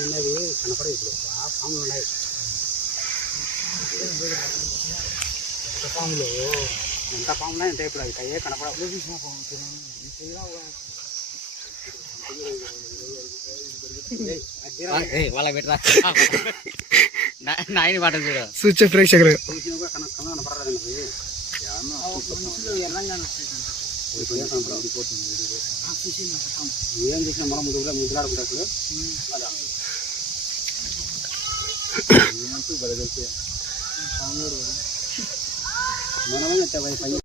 ఉన్నది కనపడదు ఇప్పుడు పాములు ఉన్నాయి. పాములు ఎంత పాములు ఉన్నాయి అంటే ఇప్పుడు అవి అయ్యే కనపడదు. చూసిన పాము వాళ్ళకి పెట్టరా నాయని పాటలు చూడ సూచ ప్రేక్షకులు కనపడరాదు. ఏం చూసినా మనం ముద్దులాడుకుంటాడు అలా మనమే